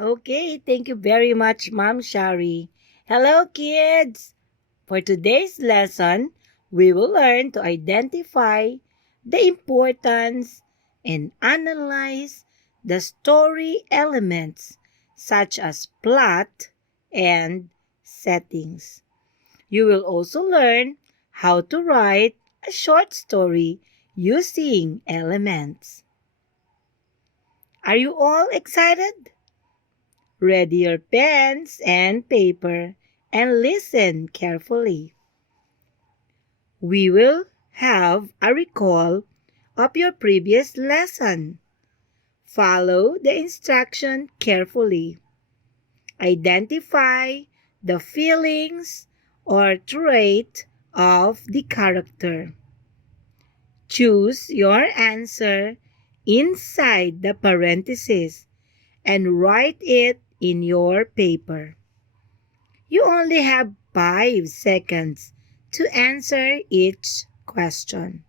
Okay, thank you very much, Ma'am Shari. Hello, kids! For today's lesson, we will learn to identify the importance and analyze the story elements such as plot and settings. You will also learn how to write a short story using elements. Are you all excited? Ready your pens and paper and listen carefully. We will have a recall of your previous lesson. Follow the instruction carefully. Identify the feelings or trait of the character. Choose your answer inside the parentheses and write it in your paper. You only have 5 seconds to answer each question.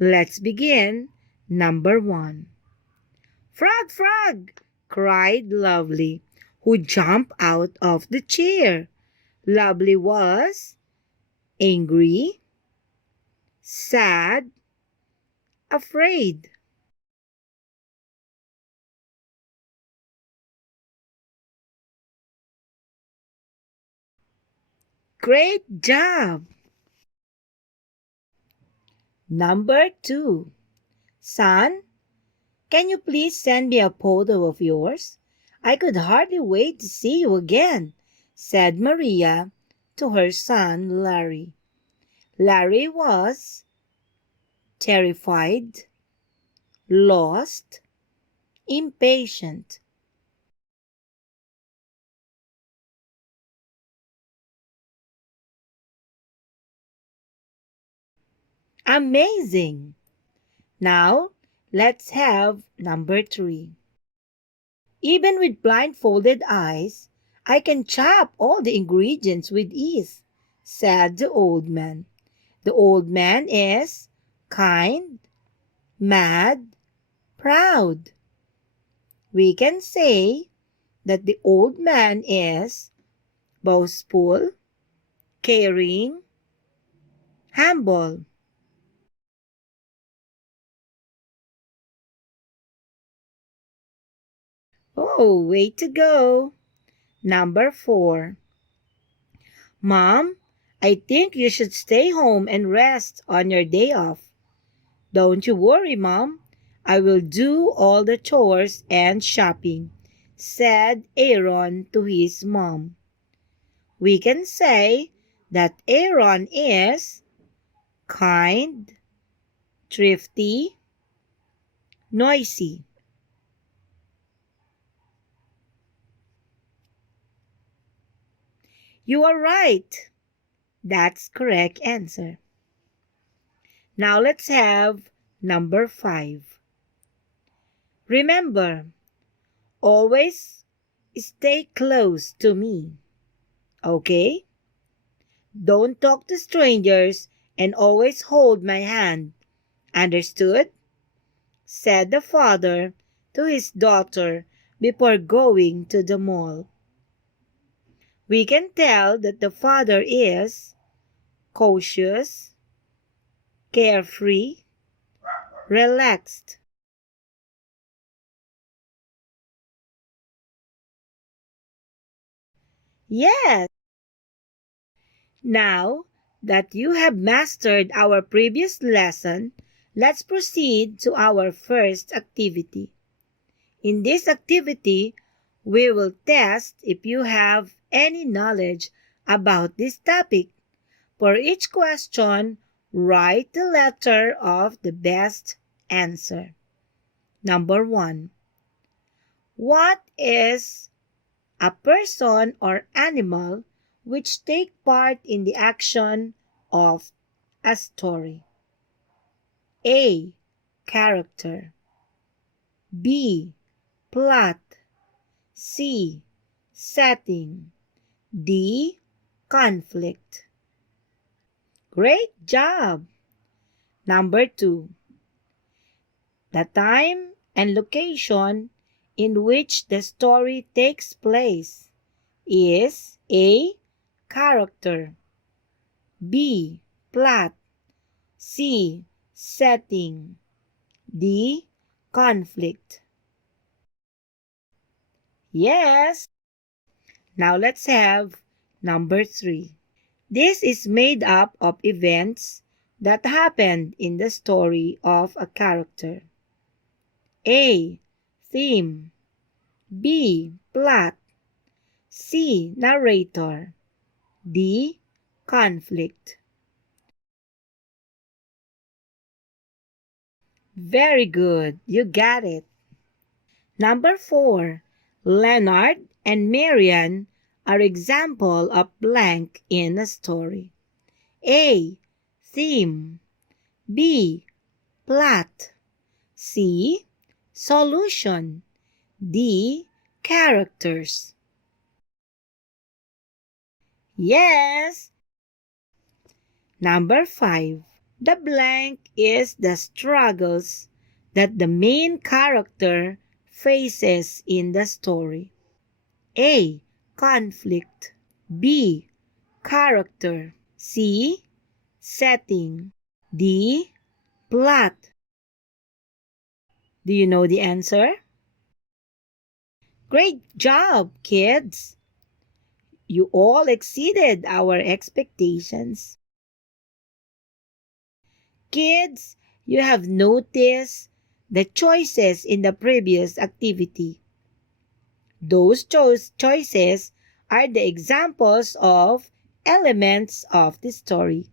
Let's begin. Number 1. Frog, frog, cried Lovely, who jumped out of the chair. Lovely was angry, sad, afraid. Great job! Number 2. Son, can you please send me a photo of yours? I could hardly wait to see you again, said Maria to her son Larry. Larry was terrified, lost, impatient. Amazing! Now, let's have number 3. Even with blindfolded eyes, I can chop all the ingredients with ease, said the old man. The old man is kind, mad, proud. We can say that the old man is boastful, caring, humble. Oh, way to go. Number 4. Mom, I think you should stay home and rest on your day off. Don't you worry, Mom. I will do all the chores and shopping, said Aaron to his mom. We can say that Aaron is kind, thrifty, noisy. You are right. That's correct answer. Now let's have number 5. Remember, always stay close to me. Okay? Don't talk to strangers and always hold my hand. Understood? Said the father to his daughter before going to the mall. We can tell that the father is cautious, carefree, relaxed. Yes! Now that you have mastered our previous lesson, let's proceed to our first activity. In this activity, we will test if you have any knowledge about this topic. For each question, write the letter of the best answer. Number 1. What is a person or animal which take part in the action of a story? A. Character. B. Plot. C. Setting. D. Conflict. Great job! Number 2. The time and location in which the story takes place is A. Character, B. Plot, C. Setting, D. Conflict. Yes! Now let's have number 3. This is made up of events that happened in the story of a character. A. Theme, B. Plot, C. Narrator, D. Conflict. Very good. You got it. Number 4. Leonard and Marian are example of blank in a story. A. Theme, B. Plot, C. Solution, D. Characters. Yes! Number 5. The blank is the struggles that the main character faces in the story. A. Conflict, B. Character, C. Setting, D. Plot. Do you know the answer? Great job, kids! You all exceeded our expectations. Kids, you have noticed the choices in the previous activity. Those choices are the examples of elements of the story.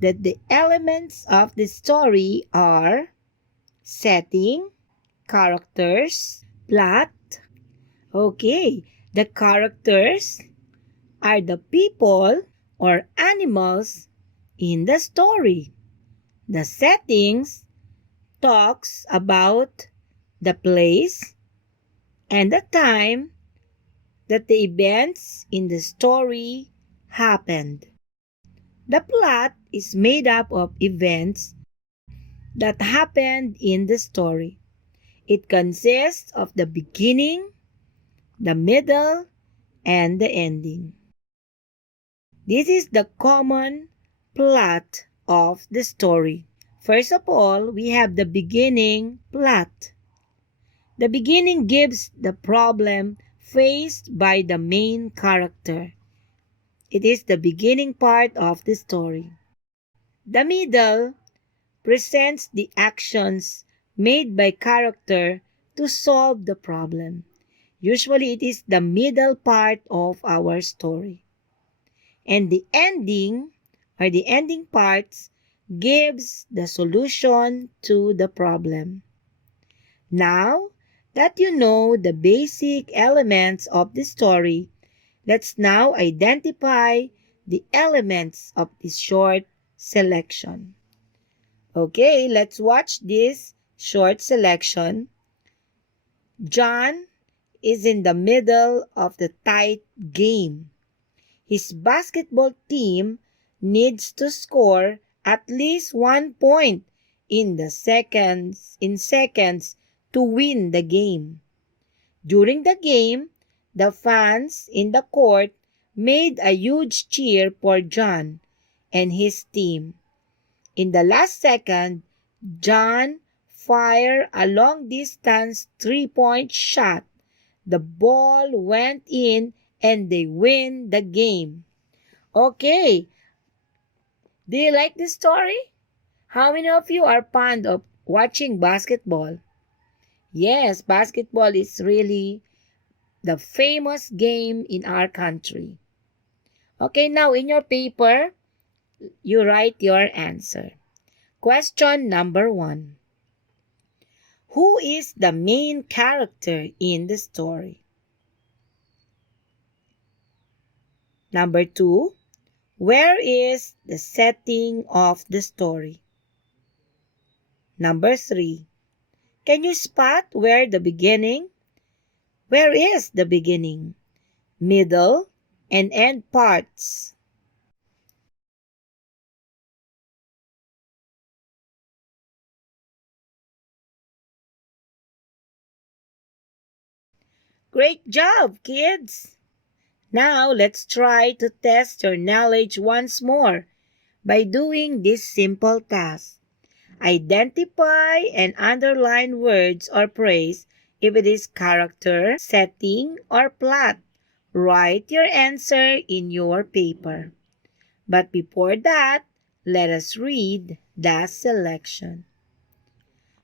That the elements of the story are setting, characters, plot. Okay, the characters are the people or animals in the story. The settings talks about the place and the time that the events in the story happened. The plot is made up of events that happened in the story. It consists of the beginning, the middle, and the ending. This is the common plot of the story. First of all, we have the beginning plot. The beginning gives the problem faced by the main character. It is the beginning part of the story. The middle presents the actions made by character to solve the problem. Usually it is the middle part of our story. And the ending or the ending parts gives the solution to the problem. Now that you know the basic elements of the story, let's now identify the elements of this short selection. Okay, let's watch this short selection. John is in the middle of the tight game. His basketball team needs to score at least 1 point in seconds to win the game. During the game, the fans in the court made a huge cheer for John and his team. In the last second, John fired a long-distance 3-point shot. The ball went in and they win the game. Okay, do you like this story? How many of you are fond of watching basketball? Yes, basketball is really the famous game in our country. Okay, now in your paper, you write your answer. Question number 1. Who is the main character in the story? Number 2. Where is the setting of the story? Number 3. Can you spot where is the beginning, middle, and end parts? Great job, kids! Now, let's try to test your knowledge once more by doing this simple task. Identify and underline words or phrase if it is character, setting, or plot. Write your answer in your paper. But before that, let us read the selection.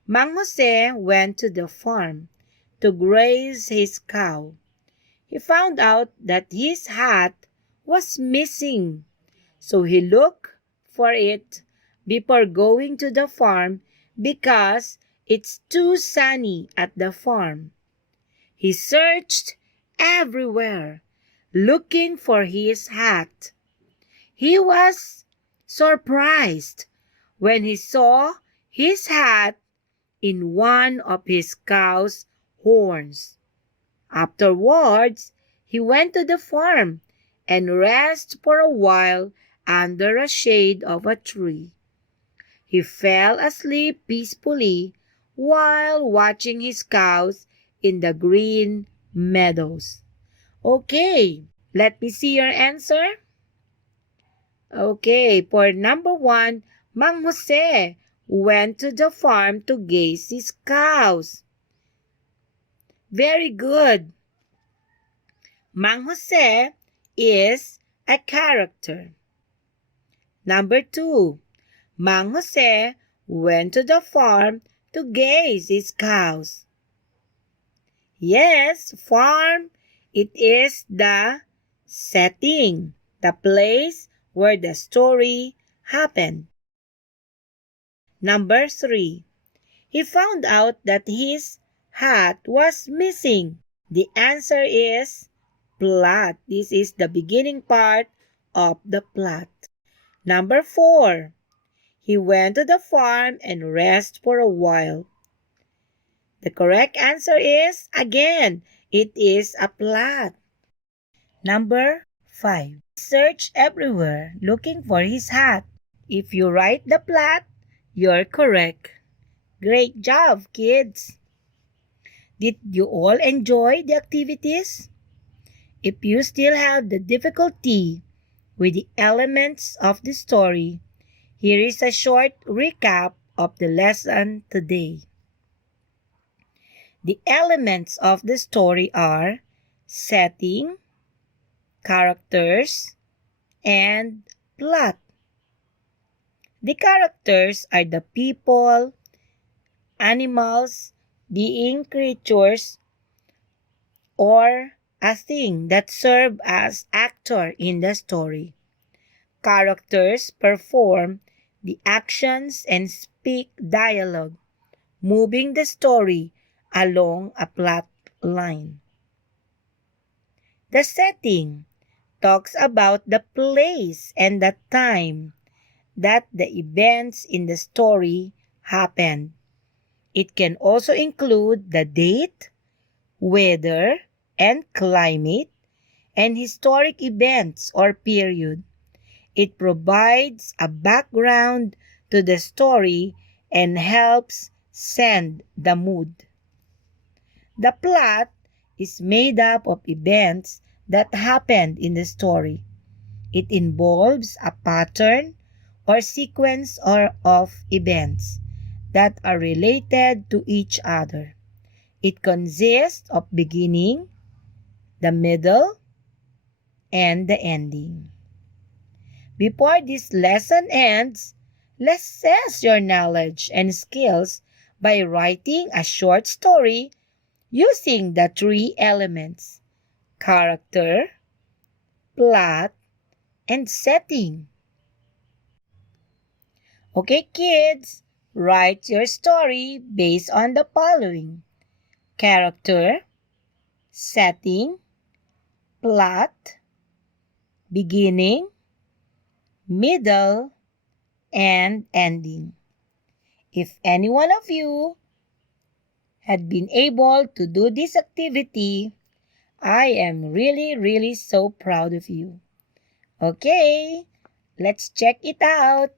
Mang Jose went to the farm to graze his cow. He found out that his hat was missing, so he looked for it before going to the farm because it's too sunny at the farm. He searched everywhere looking for his hat. He was surprised when he saw his hat in one of his cow's horns. Afterwards, he went to the farm and rested for a while under a shade of a tree. He fell asleep peacefully while watching his cows in the green meadows. Okay, let me see your answer. Okay, for number 1, Mang Jose went to the farm to graze his cows. Very good. Mang Jose is a character. Number 2, Mang Jose went to the farm to graze his cows. Yes, farm, it is the setting, the place where the story happened. Number 3, he found out that his hat was missing. The answer is plot. This is the beginning part of the plot. Number 4, he went to the farm and rested for a while. The correct answer is, again, it is a plot. Number 5, search everywhere looking for his hat. If you write the plot, you're correct. Great job, kids! Did you all enjoy the activities? If you still have the difficulty with the elements of the story, here is a short recap of the lesson today. The elements of the story are setting, characters, and plot. The characters are the people, animals, being creatures, or a thing that serve as actor in the story. Characters perform the actions and speak dialogue, moving the story along a plot line. The setting talks about the place and the time that the events in the story happened. It can also include the date, weather, and climate, and historic events or period. It provides a background to the story and helps set the mood. The plot is made up of events that happened in the story. It involves a pattern or sequence of events that are related to each other. It consists of beginning, the middle, and the ending. Before this lesson ends, let's test your knowledge and skills by writing a short story using the 3 elements: character, plot, and setting. Okay, kids, write your story based on the following: character, setting, plot, beginning, middle, and ending. If any one of you had been able to do this activity, I am really so proud of you. Okay, let's check it out.